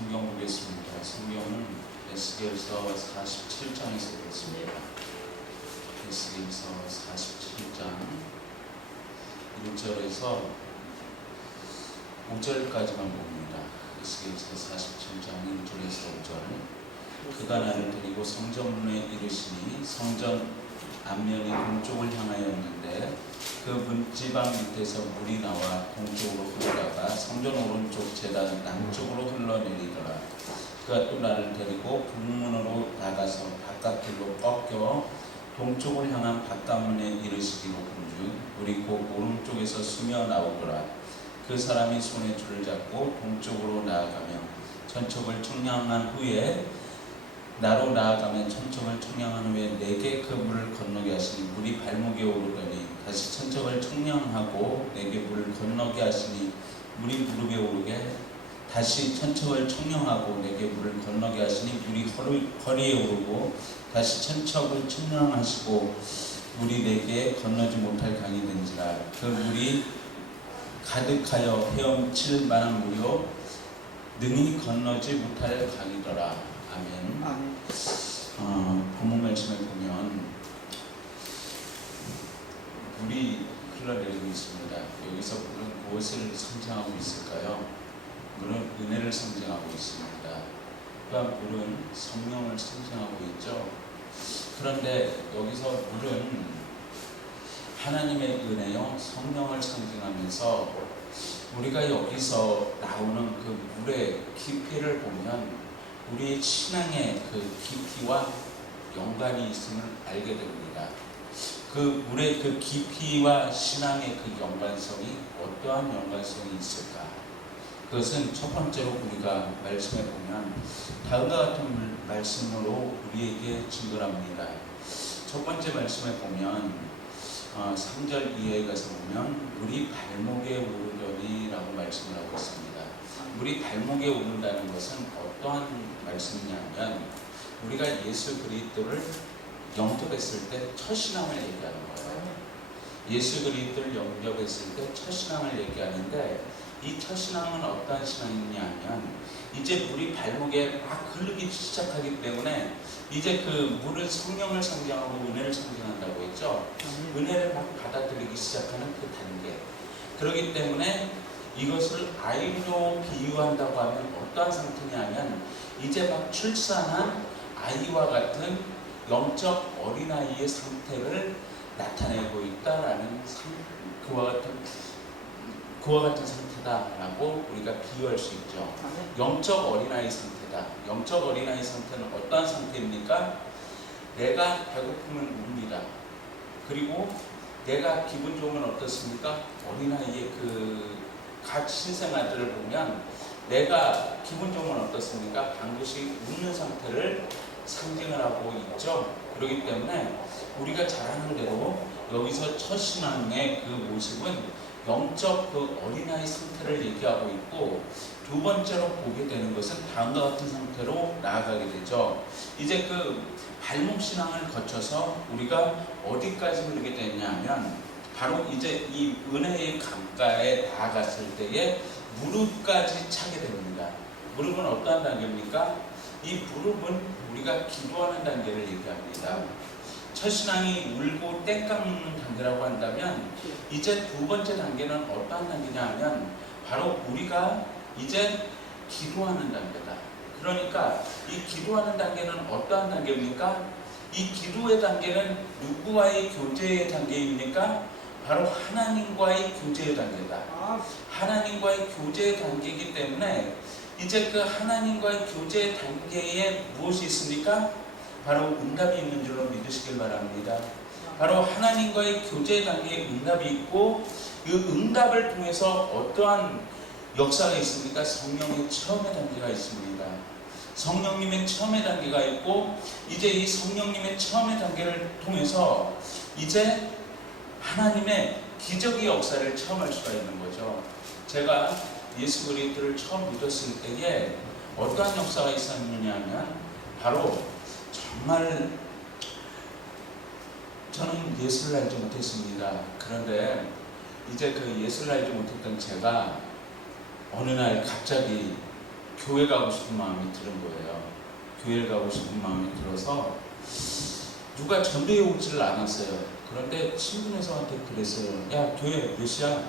성경 보겠습니다. 성경은 에스겔서 47장에서 보겠습니다. 에스겔서 47장 1절에서 5절까지만 봅니다. 에스겔서 47장 1절에서 5절. 그가 나를 데리고 성전문에 이르시니 성전 앞면이 동쪽을 향하였는데 그 문지방 밑에서 물이 나와 동쪽으로 흐르다가 성전 오른쪽 제단 남쪽으로 흘러내리더라. 그가 또 나를 데리고 북문으로 나가서 바깥길로 꺾여 동쪽을 향한 바깥문에 이르시기로 본즉 물이 곧 오른쪽에서 스며 나오더라. 그 사람이 손에 줄을 잡고 동쪽으로 나아가며 천척을 청량한 후에 나로 나아가면 천척을 청량한 후에 내게 그 물을 건너게 하시니 물이 발목에 오르더니 다시 천척을 청량하고 내게 물을 건너게 하시니 물이 무릎에 오르게 다시 천척을 청량하고 내게 물을 건너게 하시니 물이 허리에 오르고 다시 천척을 청량하시고 물이 내게 건너지 못할 강이 된지라. 그 물이 가득하여 헤엄칠 만한 물이요 능히 건너지 못할 강이더라. 아멘. 본문 말씀을 보면 물이 흘러내리고 있습니다. 여기서 물은 무엇을 상징하고 있을까요? 물은 은혜를 상징하고 있습니다. 그러니까 물은 성령을 상징하고 있죠. 그런데 여기서 물은 하나님의 은혜요 성령을 상징하면서 우리가 여기서 나오는 그 물의 깊이를 보면 우리의 신앙의 그 깊이와 연관이 있음을 알게 됩니다. 그 물의 그 깊이와 신앙의 그 연관성이 어떠한 연관성이 있을까? 그것은 첫 번째로 우리가 말씀해 보면 다음과 같은 말씀으로 우리에게 증거합니다. 첫 번째 말씀에 보면 3절 이하에 가서 보면 물이 발목에 오르더니 라고 말씀을 하고 있습니다. 물이 발목에 오른다는 것은 어떠한 말씀이냐면 우리가 예수 그리스도를 영접했을 때 첫 신앙을 얘기하는 거예요. 예수 그리스도를 영접했을 때 첫 신앙을 얘기하는데 이 첫 신앙은 어떠한 신앙이냐면 이제 물이 발목에 막 흐르기 시작하기 때문에 이제 그 물은 성령을 상징하고 은혜를 상징한다고 했죠. 은혜를 막 받아들이기 시작하는 그 단계. 그렇기 때문에 이것을 아이로 비유한다고 하면 어떠한 상태냐면 이제 막 출산한 아이와 같은 영적 어린아이의 상태를 나타내고 있다라는 그와 같은 상태다라고 우리가 비유할 수 있죠. 영적 어린아이 상태다. 영적 어린아이 상태는 어떠한 상태입니까? 내가 배고픔을 웁니다. 그리고 내가 기분 좋으면 어떻습니까? 어린아이의 각 신생아들을 보면 내가 기분 좋으면 어떻습니까? 반드시 웃는 상태를 상징을 하고 있죠. 그렇기 때문에 우리가 잘 아는 대로 여기서 첫 신앙의 그 모습은 영적 그 어린아이 상태를 얘기하고 있고 두 번째로 보게 되는 것은 다음과 같은 상태로 나아가게 되죠. 이제 그 발목 신앙을 거쳐서 우리가 어디까지 흐르게 되냐면 바로 이제 이 은혜의 강가에 나아갔을 때에 무릎까지 차게 됩니다. 무릎은 어떠한 단계입니까? 이 무릎은 우리가 기도하는 단계를 얘기합니다. 첫 신앙이 울고 땡깡는 단계라고 한다면 이제 두 번째 단계는 어떠한 단계냐 하면 바로 우리가 이제 기도하는 단계다. 그러니까 이 기도하는 단계는 어떠한 단계입니까? 이 기도의 단계는 누구와의 교제의 단계입니까? 바로 하나님과의 교제의 단계다. 하나님과의 교제의 단계이기 때문에 이제 그 하나님과의 교제의 단계에 무엇이 있습니까? 바로 응답이 있는 줄로 믿으시길 바랍니다. 바로 하나님과의 교제의 단계에 응답이 있고 그 응답을 통해서 어떠한 역사가 있습니까? 성령의 체험의 단계가 있습니다. 성령님의 체험의 단계가 있고 이제 이 성령님의 체험의 단계를 통해서 이제 하나님의 기적의 역사를 체험할 수가 있는 거죠. 제가 예수 그리스도를 처음 믿었을 때에 어떠한 역사가 있었느냐 하면 바로 정말 저는 예수를 알지 못했습니다. 그런데 이제 그 예수를 알지 못했던 제가 어느 날 갑자기 교회 가고 싶은 마음이 드는 거예요. 교회를 가고 싶은 마음이 들어서 누가 전도해 오지를 않았어요. 그런데 친구네서한테 그랬어요. 야, 교회 몇 시야?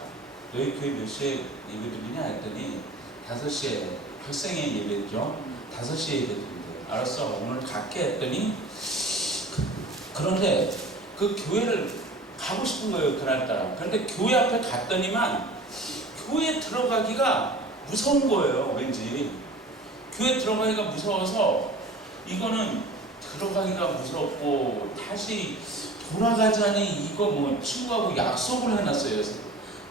너희 교회 몇 시에 예배 드리냐 했더니 5시에 학생의 예배죠. 5시에 예배 드린대요. 알았어, 오늘 갈게 했더니 그런데 그 교회를 가고 싶은 거예요, 그날따라. 그런데 교회 앞에 갔더니만 교회에 들어가기가 무서운 거예요, 왠지. 교회 들어가기가 무서워서 이거는 들어가기가 무섭고 다시 돌아가자니 이거 뭐 친구하고 약속을 해놨어요.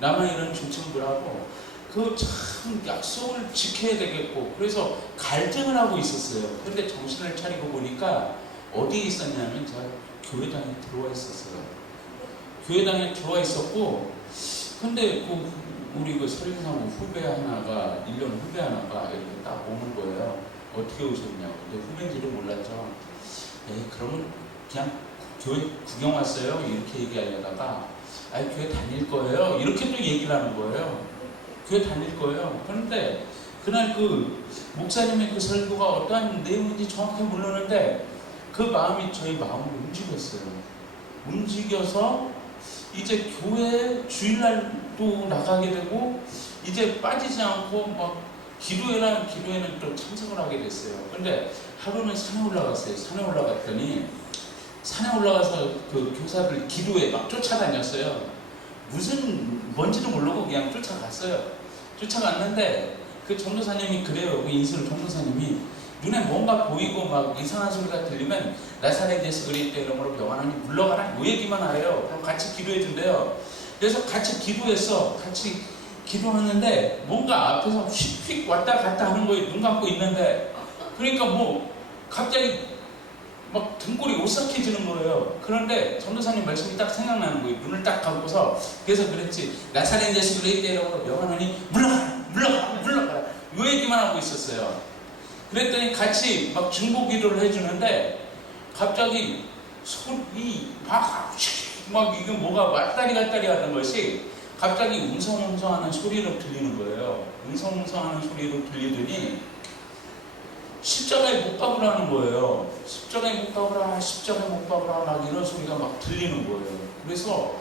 나만 이런 중증들 하고 그 참 약속을 지켜야 되겠고 그래서 갈등을 하고 있었어요. 그런데 정신을 차리고 보니까 어디에 있었냐면 제가 교회당에 들어와 있었어요. 교회당에 들어와 있었고 근데 그 우리 그 서린사무 후배 하나가 1년 후배 하나가 이렇게 딱 오는 거예요. 어떻게 오셨냐고. 근데 후배인지를 몰랐죠. 에이 그러면 그냥 교회 구경 왔어요 이렇게 얘기하려다가 아니 교회 다닐 거예요 이렇게 또 얘기를 하는 거예요. 교회 다닐 거예요. 그런데 그날 그 목사님의 그 설교가 어떠한 내용인지 정확히 모르는데 그 마음이 저희 마음을 움직였어요. 움직여서 이제 교회 주일날도 나가게 되고 이제 빠지지 않고 막 기도회는 또 참석을 하게 됐어요. 근데 하루는 산에 올라갔어요. 산에 올라갔더니 산에 올라가서 그 교사들 기도회 막 쫓아다녔어요. 무슨 뭔지도 모르고 그냥 쫓아갔어요. 쫓아갔는데 그 전도사님이 그래요. 그 인술 전도사님이 눈에 뭔가 보이고 막 이상한 소리가 들리면 나사렛 예수 그리스도 이름으로 병하나니 물러가라 요 얘기만 하래요. 그럼 같이 기도해 준대요. 그래서 같이 기도했어. 같이 기도하는데 뭔가 앞에서 휙휙 왔다 갔다 하는 거에 눈 감고 있는데 그러니까 뭐 갑자기 막 등골이 오싹해지는 거예요. 그런데 전도사님 말씀이 딱 생각나는 거예요. 눈을 딱 감고서 그래서 그랬지 나사렛 예수 그리스도 이름으로 명하노니 물러가라 요 얘기만 하고 있었어요. 그랬더니 같이 막 중보 기도를 해주는데 갑자기 소리 막 이게 뭐가 왔다리 갔다리 하는 것이 갑자기 웅성웅성하는 소리로 들리는 거예요. 웅성웅성하는 소리로 들리더니 십자가에 못 박으라는 거예요. 십자가에 못 박으라, 십자가에 못 박으라 막 이런 소리가 막 들리는 거예요. 그래서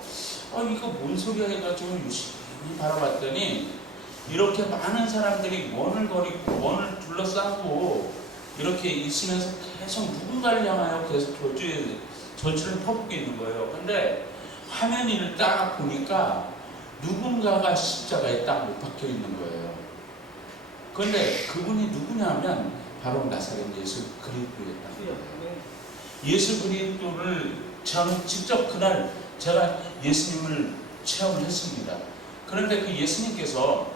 이거 뭔 소리야 해가지고 유심히 바라봤더니 이렇게 많은 사람들이 원을 둘러싸고 이렇게 있으면서 계속 누군가를 향하여 계속 저주를 퍼붓고 있는 거예요. 근데 화면을 딱 보니까 누군가가 십자가에 딱 못 박혀 있는 거예요. 그런데 그분이 누구냐면 바로 나사렛 예수 그리스도였다. 예수 그리스도를 저는 직접 그날 제가 예수님을 체험을 했습니다. 그런데 그 예수님께서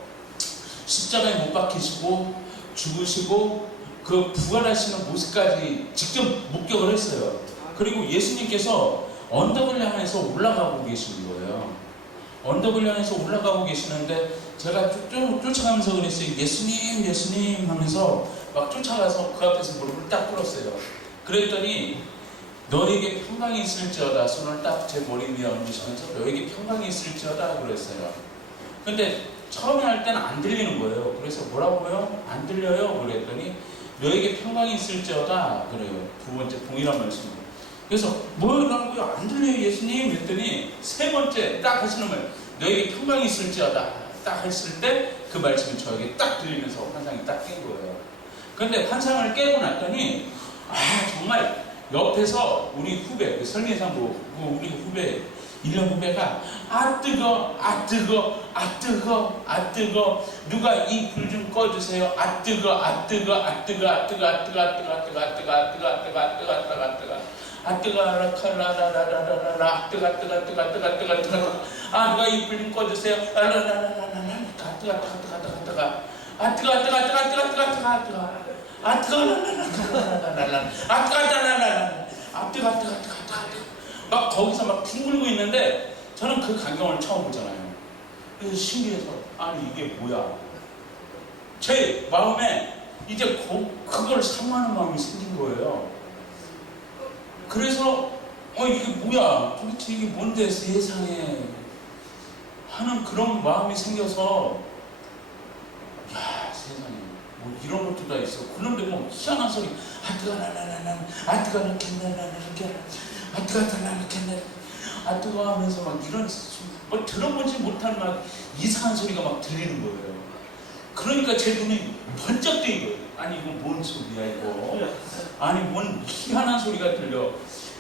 십자가에 못 박히시고 죽으시고 그 부활하시는 모습까지 직접 목격을 했어요. 그리고 예수님께서 언덕을 향해서 올라가고 계시는 거예요. 언덕을 향해서 올라가고 계시는데 제가 쫓아가면서 그랬어요. 예수님 예수님 하면서 막 쫓아가서 그 앞에서 무릎을 딱 꿇었어요. 그랬더니 너에게 평강이 있을지어다 손을 딱 제 머리 위에 얹으시면서 너에게 평강이 있을지어다 그랬어요. 근데 처음에 할 때는 안 들리는 거예요. 그래서 뭐라고요? 안 들려요? 그랬더니 너에게 평강이 있을지어다 그래요. 두 번째 동일한 말씀으로. 그래서 뭐라고요? 안 들려요 예수님? 했더니 세 번째 딱 하시는 말 너에게 평강이 있을지어다 딱 했을 때 그 말씀이 저에게 딱 들리면서 환상이 딱 깬 거예요. 근데 환상을 깨고 났더니 정말 옆에서 우리 후배 그 설계상부 우리 후배 1년 후배가 뜨거 누가 이 불 좀 꺼주세요. 뜨거 누가 이 불 좀 꺼주세요. 막 거기서 막 뒹굴고 있는데 저는 그 광경을 처음 보잖아요. 그래서 신기해서 이게 뭐야? 제 마음에 이제 그걸 사모하는 마음이 생긴 거예요. 그래서 이게 뭐야? 도대체 이게 뭔데 세상에 하는 그런 마음이 생겨서 세상에 뭐 이런 것도 다 있어. 그런데 뭐 희한한 소리, 아뜨가 나나나나, 아뜨가 나나나나 이렇게, 아뜨가 나나나나, 아뜨가 하면서 막 이런 뭐 들어보지 못한 막 이상한 소리가 막 들리는 거예요. 그러니까 제 눈이 번쩍 뜨인 거예요. 아니 이거 뭔 소리야 이거? 아니 뭔 희한한 소리가 들려.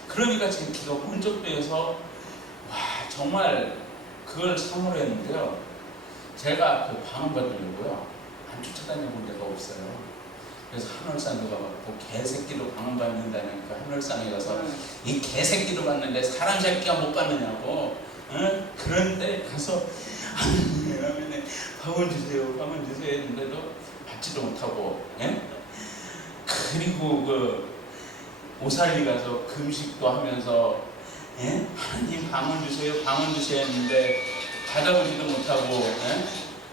그러니까 제 귀가 번쩍 뜨여서 와 정말 그걸 사모했는데요. 제가 그 방언 받으려고요. 안 쫓아다녀 본 데가 없어요. 그래서 한월산 누가 뭐 개새끼도 방언 받는다니까 한월산에 가서 이 개새끼도 받는데 사람 새끼가 못 받느냐고. 응? 그런데 가서 방언 주세요, 방언 주세요 했는데도 받지도 못하고. 예? 그리고 그 오살리 가서 금식도 하면서 예? 하나님 방언 주세요, 방언 주세요 했는데 받아보지도 못하고 예?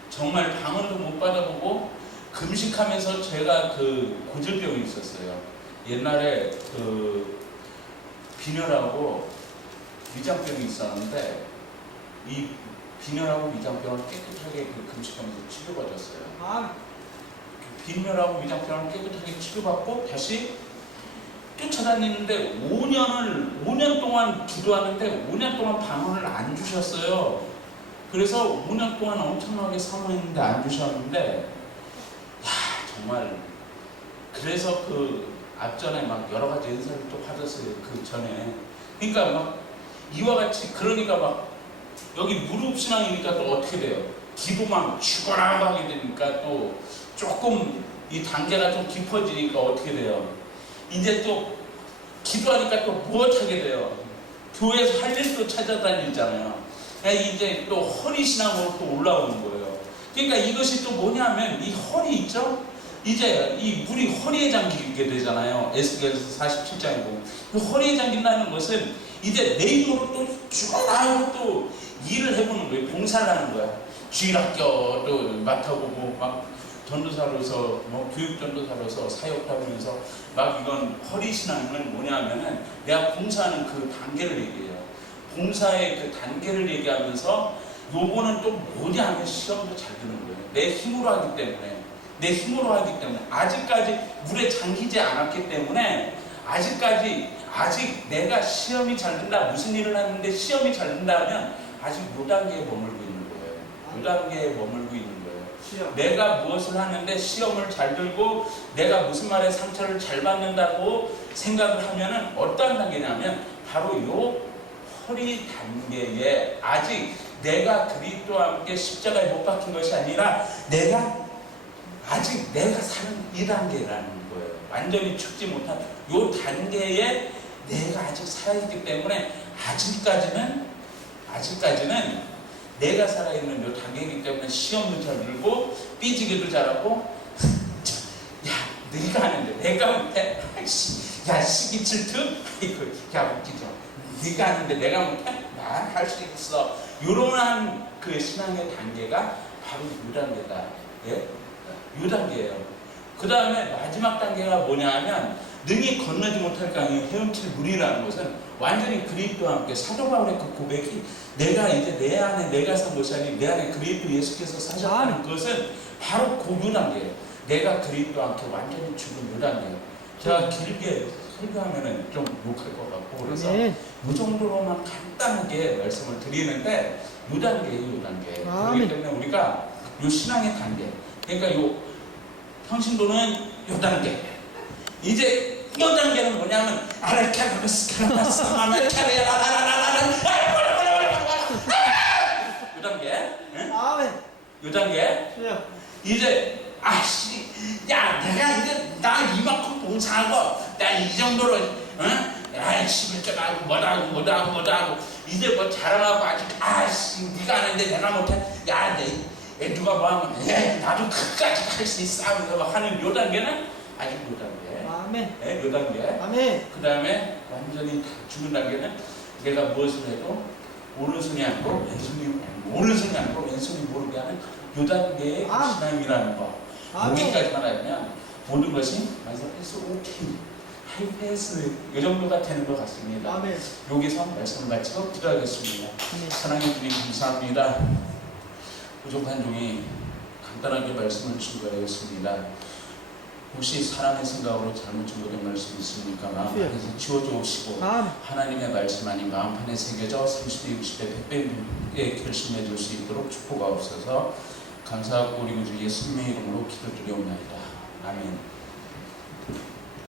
정말 방언도 못 받아보고 금식하면서 제가 그 고질병이 있었어요. 옛날에 그 빈혈하고 위장병이 있었는데 이 빈혈하고 위장병을 깨끗하게 그 금식하면서 치료받았어요. 빈혈하고 위장병을 깨끗하게 치료받고 다시 쫓아다니는데 5년 동안 기도하는데 5년 동안 방언을 안 주셨어요. 그래서 5년 동안 엄청나게 사모했는데 안 주셨는데 정말 그래서 그 앞전에 막 여러 가지 은사를 또 받았어요. 그 전에. 그러니까 막 이와 같이 그러니까 막 여기 무릎 신앙이니까 또 어떻게 돼요? 기도만 죽어라 하게 되니까 또 조금 이 단계가 좀 깊어지니까 어떻게 돼요? 이제 또 기도하니까 또 무엇하게 돼요? 교회에서 할 일도 찾아다니잖아요. 이제 또 허리 신앙으로 또 올라오는 거예요. 그러니까 이것이 또 뭐냐면 이 허리 있죠? 이제 이 물이 허리에 잠기게 되잖아요. 에스겔서 47장에 보면 그 허리에 잠긴다는 것은 이제 내 힘으로 또 죽어라 또 일을 해보는 거예요. 봉사를 하는 거야. 주일학교도 맡아보고 막 전도사로서 뭐 교육전도사로서 사역하면서 막 이건 허리 신앙은 뭐냐면은 내가 봉사하는 그 단계를 얘기해요. 봉사의 그 단계를 얘기하면서 요거는 또 뭐냐 하면 시험도 잘 드는 거예요. 내 힘으로 하기 때문에 아직까지 물에 잠기지 않았기 때문에 아직 내가 시험이 잘 든다 무슨 일을 하는데 시험이 잘 든다면 아직 요 단계에 머물고 있는 거예요. 요 단계에 머물고 있는 거예요. 시험. 내가 무엇을 하는데 시험을 잘 들고 내가 무슨 말에 상처를 잘 받는다고 생각을 하면은 어떤 단계냐면 바로 요 허리 단계에 아직 내가 그리스도와 함께 십자가에 못 박힌 것이 아니라 아직 내가 사는 이 단계라는 거예요. 완전히 죽지 못한 요 단계에 내가 아직 살아있기 때문에 아직까지는 내가 살아있는 요 단계이기 때문에 시험도 잘 들고 삐지기도 잘하고 야 네가 하는데 내가 못해? 야 시기 질투? 야 웃기죠. 네가 하는데 내가 못해? 난 할 수 있어. 요런 그 신앙의 단계가 바로 요 단계다. 예? 요 단계예요. 그 다음에 마지막 단계가 뭐냐 하면 능히 건너지 못할 강에 헤엄칠 물이라는 것은 완전히 그리스도와 함께 사도 바울의 그 고백이 내가 이제 내 안에 내가 산 것이 아니라 내 안에 그리스도 예수께서 사셨다는 것은 바로 그 단계예요. 내가 그리스도와 함께 완전히 죽은 요 단계예요. 제가 길게 설교하면은 좀 욕할 것 같고 그래서 이 정도로만 간단하게 말씀을 드리는데 요 단계예요, 요 단계. 그렇기 때문에 우리가 요 신앙의 단계, 그러니까 요 평신도는 요 단계. 이제 요 단계는 뭐냐면 요 단계. 요 단계. 이제 야 내가 이제 나 이만큼 봉사하고 나 이 정도로 야 11절 하고 뭐다 하고 이제 뭐 자랑하고 아직 네가 하는데 내가 못해. 야 누가 뭐 하면 나도 끝까지 할 수 있어 하는 요 단계는 아직 요 단계. 아멘. 네, 요 단계. 아멘. 그 다음에 완전히 죽은 단계는 내가 무엇을 해도 오른손이 아니고 왼손이 모르게 하는 요 단계의 신앙이라는 거. 여기까지만 하면 모든 것이 완성해서 오케이 하이패스 이 정도가 되는 것 같습니다. 아멘. 여기서 말씀을 마치고 기도하겠습니다. 하나님 주님 감사합니다. 부족한 종이 간단하게 말씀을 준비하였습니다. 혹시 사람의 생각으로 잘못 준비된 말씀 있습니까? 마음판에서 지워주시고 하나님의 말씀 아닌 마음판에 새겨져 30배, 60배, 100배의 결심해 줄 수 있도록 축복하옵소서. 감사하고 우리 구주 예수님의 이름으로 기도드리옵나이다. 아멘.